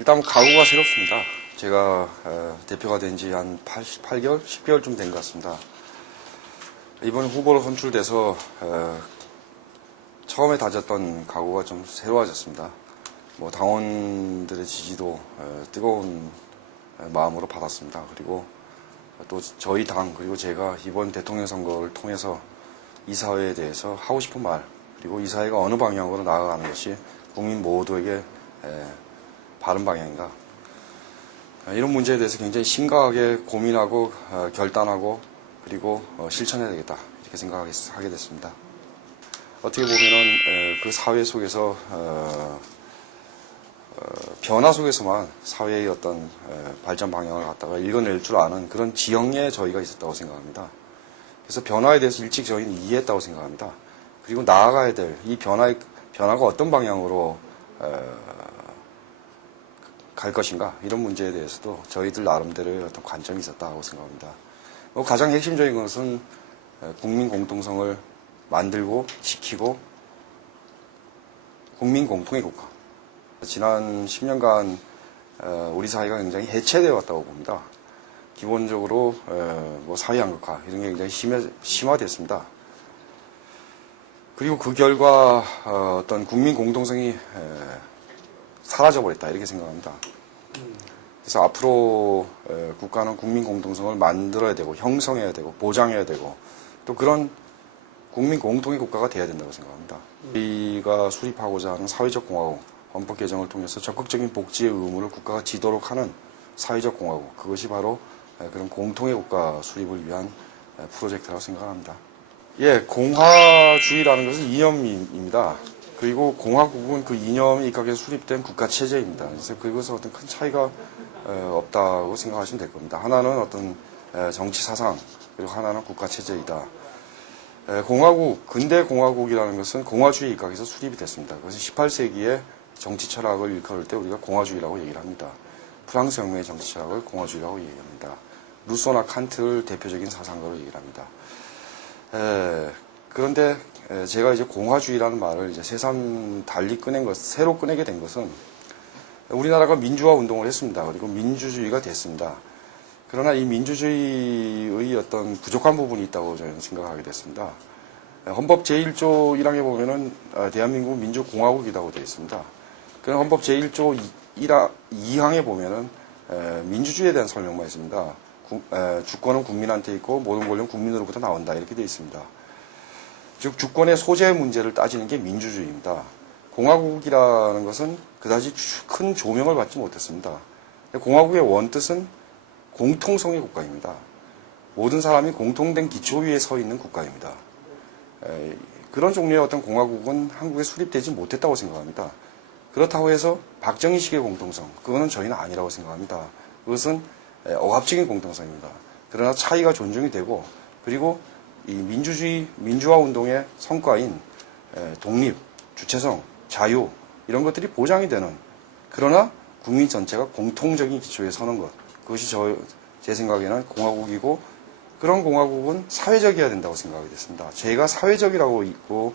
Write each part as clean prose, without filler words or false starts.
일단 각오가 새롭습니다. 제가 대표가 된 지 한 8개월, 10개월쯤 된 것 같습니다. 이번 후보로 선출돼서 처음에 다졌던 각오가 좀 새로워졌습니다. 뭐 당원들의 지지도 뜨거운 마음으로 받았습니다. 그리고 또 저희 당 그리고 제가 이번 대통령 선거를 통해서 이 사회에 대해서 하고 싶은 말, 그리고 이 사회가 어느 방향으로 나아가는 것이 국민 모두에게 바른 방향인가, 이런 문제에 대해서 굉장히 심각하게 고민하고 결단하고 그리고 실천해야 되겠다, 이렇게 생각하게 됐습니다. 어떻게 보면은 그 사회 속에서 변화 속에서만 사회의 어떤 발전 방향을 갖다가 읽어낼 줄 아는 그런 지형에 저희가 있었다고 생각합니다. 그래서 변화에 대해서 일찍 저희는 이해했다고 생각합니다. 그리고 나아가야 될 이 변화가 어떤 방향으로 갈 것인가, 이런 문제에 대해서도 저희들 나름대로의 어떤 관점이 있었다고 생각합니다. 가장 핵심적인 것은 국민 공통성을 만들고 지키고 국민 공통의 국가. 지난 10년간 우리 사회가 굉장히 해체되어 왔다고 봅니다. 기본적으로 뭐 사회 양극화 이런 게 굉장히 심화됐습니다. 그리고 그 결과 어떤 국민 공통성이 사라져버렸다, 이렇게 생각합니다. 그래서 앞으로 국가는 국민 공통성을 만들어야 되고 형성해야 되고 보장해야 되고 또 그런 국민 공통의 국가가 돼야 된다고 생각합니다. 우리가 수립하고자 하는 사회적 공화국, 헌법 개정을 통해서 적극적인 복지의 의무를 국가가 지도록 하는 사회적 공화국, 그것이 바로 그런 공통의 국가 수립을 위한 프로젝트라고 생각합니다. 예, 공화주의라는 것은 이념입니다. 그리고 공화국은 그 이념에 입각해서 수립된 국가체제입니다. 그래서 그것은 어떤 큰 차이가 없다고 생각하시면 될 겁니다. 하나는 어떤 정치 사상, 그리고 하나는 국가체제이다. 공화국, 근대 공화국이라는 것은 공화주의 입각에서 수립이 됐습니다. 그것은 18세기에 정치 철학을 일컬을 때 우리가 공화주의라고 얘기를 합니다. 프랑스 혁명의 정치 철학을 공화주의라고 얘기합니다. 루소나 칸트를 대표적인 사상가로 얘기를 합니다. 그런데 제가 이제 공화주의라는 말을 이제 새삼 달리 새로 꺼내게 된 것은 우리나라가 민주화 운동을 했습니다. 그리고 민주주의가 됐습니다. 그러나 이 민주주의의 어떤 부족한 부분이 있다고 저는 생각하게 됐습니다. 헌법 제1조 1항에 보면은 대한민국은 민주공화국이라고 되어 있습니다. 그런 헌법 제1조 2항에 보면은 민주주의에 대한 설명만 있습니다. 주권은 국민한테 있고 모든 권력은 국민으로부터 나온다, 이렇게 되어 있습니다. 즉 주권의 소재 문제를 따지는 게 민주주의입니다. 공화국이라는 것은 그다지 큰 조명을 받지 못했습니다. 공화국의 원뜻은 공통성의 국가입니다. 모든 사람이 공통된 기초 위에 서 있는 국가입니다. 그런 종류의 어떤 공화국은 한국에 수립되지 못했다고 생각합니다. 그렇다고 해서 박정희식의 공통성, 그거는 저희는 아니라고 생각합니다. 그것은 억압적인 공통성입니다. 그러나 차이가 존중이 되고, 그리고 이 민주화 운동의 성과인 독립, 주체성, 자유, 이런 것들이 보장이 되는, 그러나 국민 전체가 공통적인 기초에 서는 것, 그것이 제 생각에는 공화국이고, 그런 공화국은 사회적이어야 된다고 생각하게 됐습니다. 제가 사회적이라고 읽고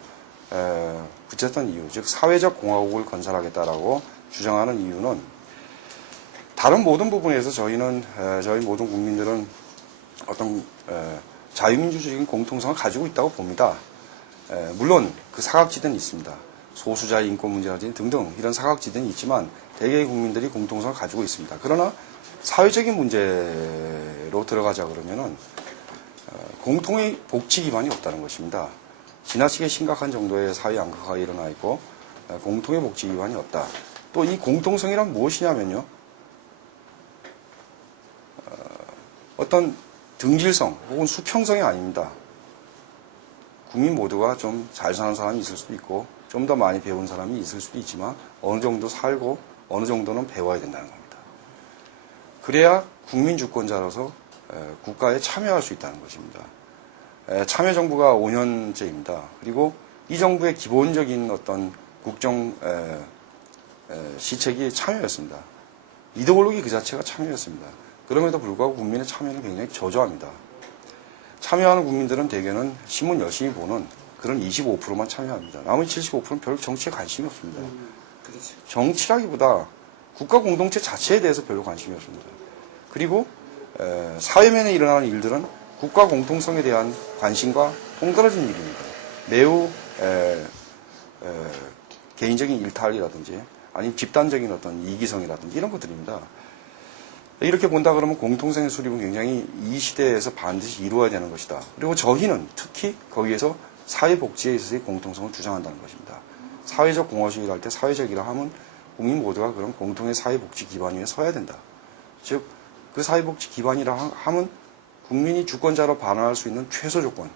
붙였던 이유, 즉 사회적 공화국을 건설하겠다라고 주장하는 이유는, 다른 모든 부분에서 저희 모든 국민들은 어떤 자유민주주의적인 공통성을 가지고 있다고 봅니다. 물론 그 사각지대는 있습니다. 소수자의 인권 문제라든지 등등 이런 사각지대는 있지만 대개의 국민들이 공통성을 가지고 있습니다. 그러나 사회적인 문제로 들어가자 그러면은 공통의 복지 기반이 없다는 것입니다. 지나치게 심각한 정도의 사회 양극화가 일어나 있고 공통의 복지 기반이 없다. 또 이 공통성이란 무엇이냐면요, 어떤 등질성 혹은 수평성이 아닙니다. 국민 모두가 좀 잘 사는 사람이 있을 수도 있고 좀 더 많이 배운 사람이 있을 수도 있지만 어느 정도 살고 어느 정도는 배워야 된다는 겁니다. 그래야 국민 주권자로서 국가에 참여할 수 있다는 것입니다. 참여정부가 5년째입니다. 그리고 이 정부의 기본적인 어떤 국정 시책이 참여였습니다. 이데올로기 그 자체가 참여였습니다. 그럼에도 불구하고 국민의 참여는 굉장히 저조합니다. 참여하는 국민들은 대개는 신문 열심히 보는 그런 25%만 참여합니다. 나머지 75%는 별 정치에 관심이 없습니다. 그렇죠. 정치라기보다 국가 공동체 자체에 대해서 별로 관심이 없습니다. 그리고 사회면에 일어나는 일들은 국가 공통성에 대한 관심과 동떨어진 일입니다. 매우 개인적인 일탈이라든지 아니면 집단적인 어떤 이기성이라든지 이런 것들입니다. 이렇게 본다 그러면 공통성의 수립은 굉장히 이 시대에서 반드시 이루어야 되는 것이다. 그리고 저희는 특히 거기에서 사회복지에 있어서의 공통성을 주장한다는 것입니다. 사회적 공화주의를 할 때 사회적이라 하면 국민 모두가 그런 공통의 사회복지 기반 위에 서야 된다. 즉, 그 사회복지 기반이라 하면 국민이 주권자로 반환할 수 있는 최소 조건,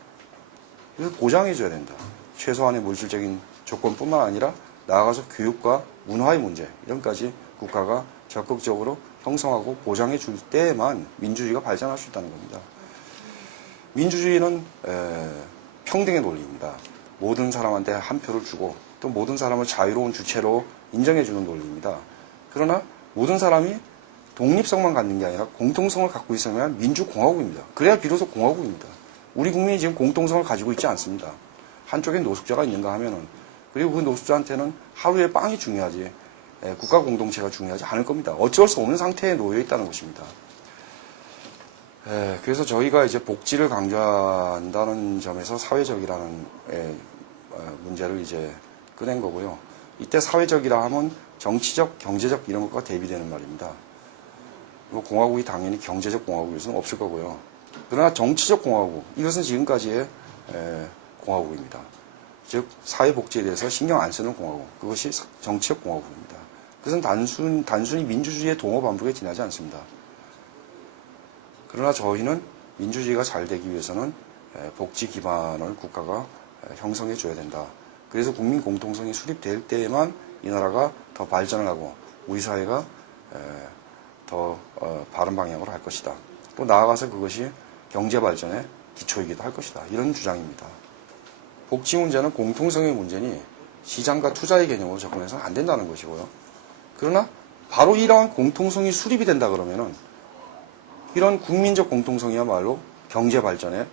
이걸 보장해줘야 된다. 최소한의 물질적인 조건뿐만 아니라 나아가서 교육과 문화의 문제, 이런 것까지 국가가 적극적으로 형성하고 보장해 줄 때에만 민주주의가 발전할 수 있다는 겁니다. 민주주의는 평등의 논리입니다. 모든 사람한테 한 표를 주고 또 모든 사람을 자유로운 주체로 인정해 주는 논리입니다. 그러나 모든 사람이 독립성만 갖는 게 아니라 공통성을 갖고 있어야 민주공화국입니다. 그래야 비로소 공화국입니다. 우리 국민이 지금 공통성을 가지고 있지 않습니다. 한쪽에 노숙자가 있는가 하면은, 그리고 그 노숙자한테는 하루의 빵이 중요하지 국가 공동체가 중요하지 않을 겁니다. 어쩔 수 없는 상태에 놓여 있다는 것입니다. 그래서 저희가 이제 복지를 강조한다는 점에서 사회적이라는 문제를 이제 꺼낸 거고요. 이때 사회적이라 하면 정치적, 경제적 이런 것과 대비되는 말입니다. 뭐 공화국이 당연히 경제적 공화국에서는 없을 거고요. 그러나 정치적 공화국, 이것은 지금까지의 공화국입니다. 즉 사회복지에 대해서 신경 안 쓰는 공화국, 그것이 정치적 공화국입니다. 그것은 단순히 민주주의의 동호 반복에 지나지 않습니다. 그러나 저희는 민주주의가 잘 되기 위해서는 복지 기반을 국가가 형성해 줘야 된다. 그래서 국민 공통성이 수립될 때에만 이 나라가 더 발전을 하고 우리 사회가 더 바른 방향으로 할 것이다. 또 나아가서 그것이 경제 발전의 기초이기도 할 것이다. 이런 주장입니다. 복지 문제는 공통성의 문제니 시장과 투자의 개념으로 접근해서는 안 된다는 것이고요. 그러나 바로 이러한 공통성이 수립이 된다 그러면은 이런 국민적 공통성이야말로 경제 발전의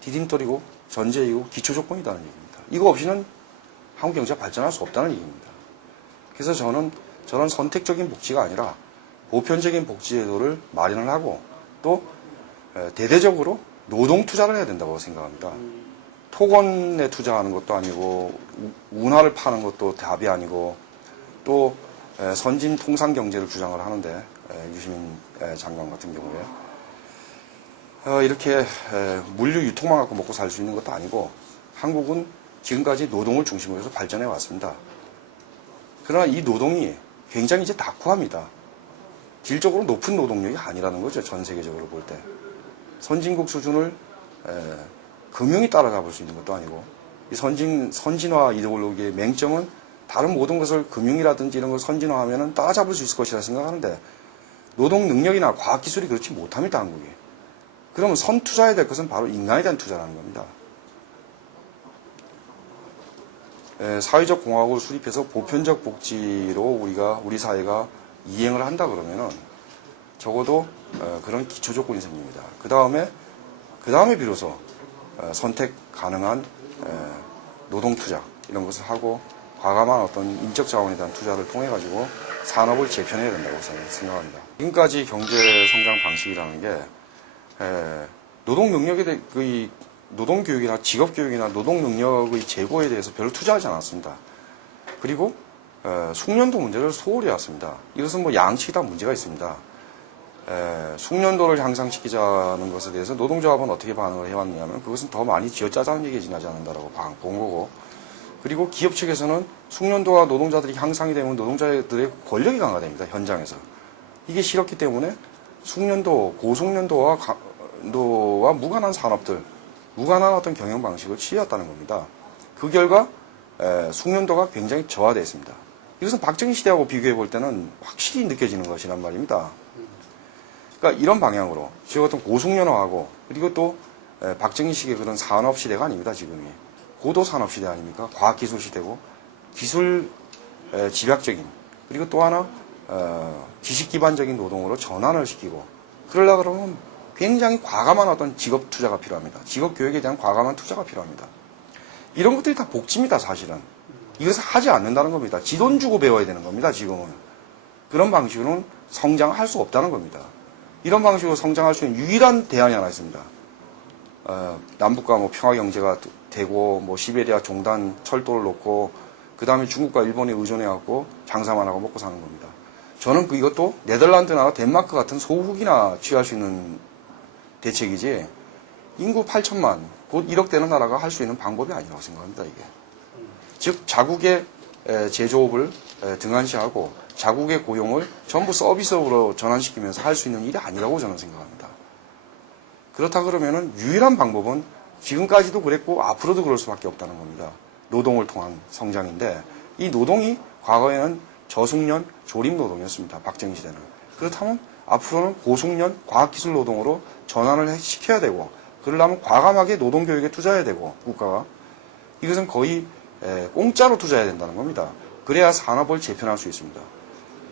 디딤돌이고 전제이고 기초 조건이라는 얘기입니다. 이거 없이는 한국 경제가 발전할 수 없다는 얘기입니다. 그래서 저는 선택적인 복지가 아니라 보편적인 복지제도를 마련을 하고 또 대대적으로 노동 투자를 해야 된다고 생각합니다. 토건에 투자하는 것도 아니고 운하를 파는 것도 답이 아니고 또 선진 통상 경제를 주장을 하는데 유시민 장관 같은 경우에 이렇게 물류 유통만 갖고 먹고 살 수 있는 것도 아니고 한국은 지금까지 노동을 중심으로 해서 발전해 왔습니다. 그러나 이 노동이 굉장히 이제 낙후합니다. 질적으로 높은 노동력이 아니라는 거죠. 전 세계적으로 볼 때. 선진국 수준을 금융이 따라잡을 수 있는 것도 아니고 이 선진화 이데올로기의 맹점은 다른 모든 것을 금융이라든지 이런 걸 선진화하면 따라잡을 수 있을 것이라 생각하는데 노동 능력이나 과학기술이 그렇지 못합니다. 한국이. 그러면 선투자해야 될 것은 바로 인간에 대한 투자라는 겁니다. 사회적 공화국을 수립해서 보편적 복지로 우리 사회가 이행을 한다 그러면은 적어도 그런 기초 조건이 생깁니다. 그 다음에 비로소 선택 가능한 노동 투자 이런 것을 하고 과감한 어떤 인적 자원에 대한 투자를 통해 가지고 산업을 재편해야 된다고 저는 생각합니다. 지금까지 경제 성장 방식이라는 게 노동 능력에 대해 노동 교육이나 직업 교육이나 노동 능력의 제고에 대해서 별로 투자하지 않았습니다. 그리고 숙련도 문제를 소홀히 해왔습니다. 이것은 뭐 양측이 다 문제가 있습니다. 숙련도를 향상시키자는 것에 대해서 노동조합은 어떻게 반응을 해왔느냐면 그것은 더 많이 쥐어짜자는 얘기에 지나지 않는다라고 본 거고, 그리고 기업 측에서는 숙련도와 노동자들이 향상이 되면 노동자들의 권력이 강화됩니다. 현장에서. 이게 싫었기 때문에 숙련도, 고숙련도와 무관한 산업들, 무관한 어떤 경영 방식을 취해왔다는 겁니다. 그 결과 숙련도가 굉장히 저하되어 있습니다. 이것은 박정희 시대하고 비교해 볼 때는 확실히 느껴지는 것이란 말입니다. 그러니까 이런 방향으로 즉 어떤 고숙련화하고 그리고 또 박정희식의 그런 산업 시대가 아닙니다. 지금이 고도 산업 시대 아닙니까? 과학기술 시대고 기술 집약적인 그리고 또 하나 지식 기반적인 노동으로 전환을 시키고 그러려고 그러면 굉장히 과감한 어떤 직업 투자가 필요합니다. 직업 교육에 대한 과감한 투자가 필요합니다. 이런 것들이 다 복지입니다. 사실은 이것을 하지 않는다는 겁니다. 지 돈 주고 배워야 되는 겁니다, 지금은. 그런 방식으로는 성장할 수 없다는 겁니다. 이런 방식으로 성장할 수 있는 유일한 대안이 하나 있습니다. 남북과 뭐 평화 경제가 되고, 뭐 시베리아 종단 철도를 놓고, 그 다음에 중국과 일본에 의존해갖고 장사만 하고 먹고 사는 겁니다. 저는 이것도 네덜란드나 덴마크 같은 소국이나 취할 수 있는 대책이지, 인구 8천만, 곧 1억 되는 나라가 할 수 있는 방법이 아니라고 생각합니다, 이게. 즉, 자국의 제조업을 등한시하고 자국의 고용을 전부 서비스업으로 전환시키면서 할 수 있는 일이 아니라고 저는 생각합니다. 그렇다 그러면은 유일한 방법은 지금까지도 그랬고 앞으로도 그럴 수밖에 없다는 겁니다. 노동을 통한 성장인데 이 노동이 과거에는 저숙련 조립 노동이었습니다. 박정희 시대는. 그렇다면 앞으로는 고숙련 과학기술 노동으로 전환을 시켜야 되고 그러려면 과감하게 노동교육에 투자해야 되고 국가가 이것은 거의 공짜로 투자해야 된다는 겁니다. 그래야 산업을 재편할 수 있습니다.